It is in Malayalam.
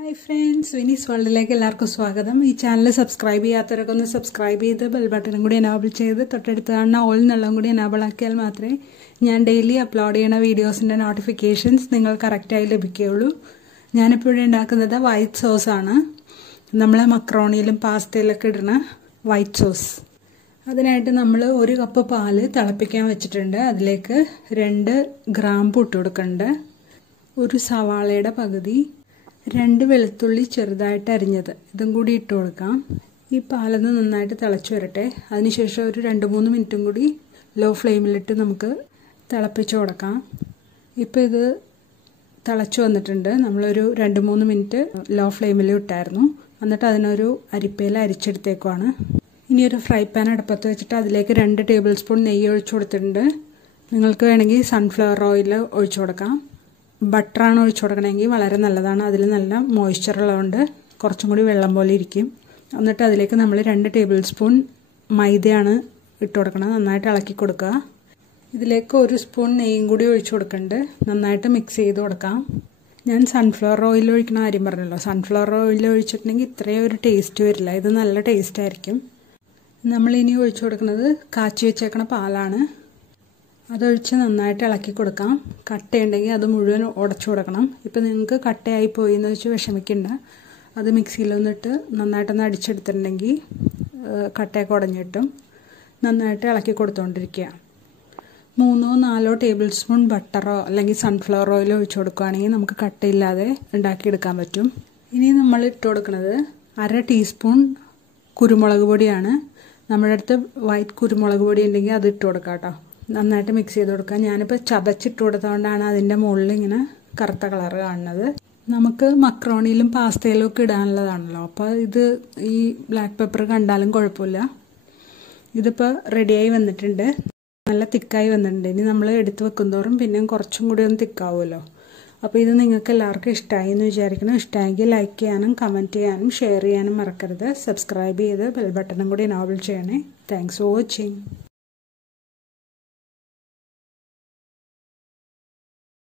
Hi friends, Viniz worldilekku ellarkum swagatham. Ee channel subscribe cheyyathavarokku ഒന്ന് subscribe ചെയ്ത് bell button കൂടി enable ചെയ്ത് തൊട്ടടുത്ത് കാണുന്ന all എന്നുള്ളതും കൂടി enable ആക്കിയാൽ മാത്രമേ ഞാൻ ഡെയിലി അപ്ലോഡ് ചെയ്യുന്ന വീഡിയോസിന്റെ നോട്ടിഫിക്കേഷൻസ് നിങ്ങൾക്ക് കറക്റ്റ് ആയി ലഭിക്കുകയുള്ളൂ. ഞാൻ ഇപ്പോൾ ഇവിടെ ഉണ്ടാക്കുന്നത് വൈറ്റ് സോസ് ആണ്. നമ്മൾ മക്രോണിയിലും പാസ്തയിലൊക്കെ ഇടുന്ന വൈറ്റ് സോസ്. അതിനായിട്ട് നമ്മൾ 1 കപ്പ് പാൽ തിളപ്പിക്കാൻ വെച്ചിട്ടുണ്ട്. അതിലേക്ക് 2 ഗ്രാമ്പു ഇട്ട് കൊടുക്കുന്നുണ്ട്. ഒരു സവാളയുടെ പകുതി, 2 വെളുത്തുള്ളി ചെറുതായിട്ട് അരിഞ്ഞത് ഇതും കൂടി ഇട്ട് കൊടുക്കാം. ഈ പാലൊന്ന് നന്നായിട്ട് തിളച്ചു വരട്ടെ. അതിനുശേഷം ഒരു 2-3 മിനിറ്റും കൂടി ലോ ഫ്ലെയിമിലിട്ട് നമുക്ക് തിളപ്പിച്ചു കൊടുക്കാം. ഇപ്പോൾ ഇത് തിളച്ചു വന്നിട്ടുണ്ട്. നമ്മളൊരു 2-3 മിനിറ്റ് ലോ ഫ്ലെയിമിൽ ഇട്ടായിരുന്നു. എന്നിട്ട് അതിനൊരു അരിപ്പയിൽ അരിച്ചെടുത്തേക്കുവാണ്. ഇനി ഒരു ഫ്രൈ പാൻ അടുപ്പത്ത് വെച്ചിട്ട് അതിലേക്ക് 2 ടേബിൾ സ്പൂൺ നെയ്യ് ഒഴിച്ചു കൊടുത്തിട്ടുണ്ട്. നിങ്ങൾക്ക് വേണമെങ്കിൽ സൺഫ്ലവർ ഓയിൽ ഒഴിച്ചു കൊടുക്കാം. ബട്ടറാണ് ഒഴിച്ചു കൊടുക്കണമെങ്കിൽ വളരെ നല്ലതാണ്. അതിൽ നല്ല മോയ്സ്ചർ ഉള്ളതുകൊണ്ട് കുറച്ചും കൂടി വെള്ളം പോലെ ഇരിക്കും. എന്നിട്ട് അതിലേക്ക് നമ്മൾ 2 ടേബിൾ സ്പൂൺ മൈദയാണ് ഇട്ട് കൊടുക്കണം. നന്നായിട്ട് ഇളക്കി കൊടുക്കുക. ഇതിലേക്ക് 1 സ്പൂൺ നെയ്യും കൂടി ഒഴിച്ചു കൊടുക്കുന്നുണ്ട്. നന്നായിട്ട് മിക്സ് ചെയ്ത് കൊടുക്കാം. ഞാൻ സൺഫ്ലവർ ഓയിൽ ഒഴിക്കുന്ന കാര്യം പറഞ്ഞല്ലോ. സൺഫ്ലവർ ഓയിൽ ഒഴിച്ചിട്ടുണ്ടെങ്കിൽ ഇത്രയും ഒരു ടേസ്റ്റ് വരില്ല. ഇത് നല്ല ടേസ്റ്റ് ആയിരിക്കും. നമ്മളിനി ഒഴിച്ചു കൊടുക്കുന്നത് കാച്ചി വെച്ചേക്കണ പാലാണ്. അതൊഴിച്ച് നന്നായിട്ട് ഇളക്കി കൊടുക്കാം. കട്ടയുണ്ടെങ്കിൽ അത് മുഴുവൻ ഉടച്ചു കൊടുക്കണം. ഇപ്പോൾ നിങ്ങൾക്ക് കട്ടയായി പോയി എന്ന് വെച്ച് വിഷമിക്കണ്ട. അത് മിക്സിയിലൊന്നിട്ട് നന്നായിട്ടൊന്ന് അടിച്ചെടുത്തിട്ടുണ്ടെങ്കിൽ കട്ടയൊക്കെ ഉടഞ്ഞിട്ടും നന്നായിട്ട് ഇളക്കി കൊടുത്തുകൊണ്ടിരിക്കുക. 3-4 ടേബിൾ സ്പൂൺ ബട്ടറോ അല്ലെങ്കിൽ സൺഫ്ലവർ ഓയിലോ ഒഴിച്ചു കൊടുക്കുകയാണെങ്കിൽ നമുക്ക് കട്ടയില്ലാതെ ഉണ്ടാക്കിയെടുക്കാൻ പറ്റും. ഇനി നമ്മൾ ഇട്ട് കൊടുക്കുന്നത് 1/2 ടീസ്പൂൺ കുരുമുളക് പൊടിയാണ്. നമ്മുടെ അടുത്ത് വൈറ്റ് കുരുമുളക് പൊടി ഉണ്ടെങ്കിൽ അത് ഇട്ട് കൊടുക്കാം കേട്ടോ. നന്നായിട്ട് മിക്സ് ചെയ്ത് കൊടുക്കുക. ഞാനിപ്പോൾ ചതച്ചിട്ട് കൊടുത്തതുകൊണ്ടാണ് അതിൻ്റെ മുകളിൽ ഇങ്ങനെ കറുത്ത കളർ കാണുന്നത്. നമുക്ക് മക്രോണിയിലും പാസ്തയിലും ഒക്കെ ഇടാനുള്ളതാണല്ലോ. അപ്പോൾ ഇത് ഈ ബ്ലാക്ക് പെപ്പർ കണ്ടാലും കുഴപ്പമില്ല. ഇതിപ്പോൾ റെഡിയായി വന്നിട്ടുണ്ട്. നല്ല തിക്കായി വന്നിട്ടുണ്ട്. ഇനി നമ്മൾ എടുത്ത് വെക്കുന്തോറും പിന്നെ കുറച്ചും കൂടി ഒന്ന് തിക്കാവുമല്ലോ. അപ്പോൾ ഇത് നിങ്ങൾക്ക് എല്ലാവർക്കും ഇഷ്ടമായി എന്ന് വിചാരിക്കണം. ഇഷ്ടമായെങ്കിൽ ലൈക്ക് ചെയ്യാനും കമൻറ്റ് ചെയ്യാനും ഷെയർ ചെയ്യാനും മറക്കരുത്. സബ്സ്ക്രൈബ് ചെയ്ത് ബെൽ ബട്ടണും കൂടി എനേബിൾ ചെയ്യണേ. Thanks for watching.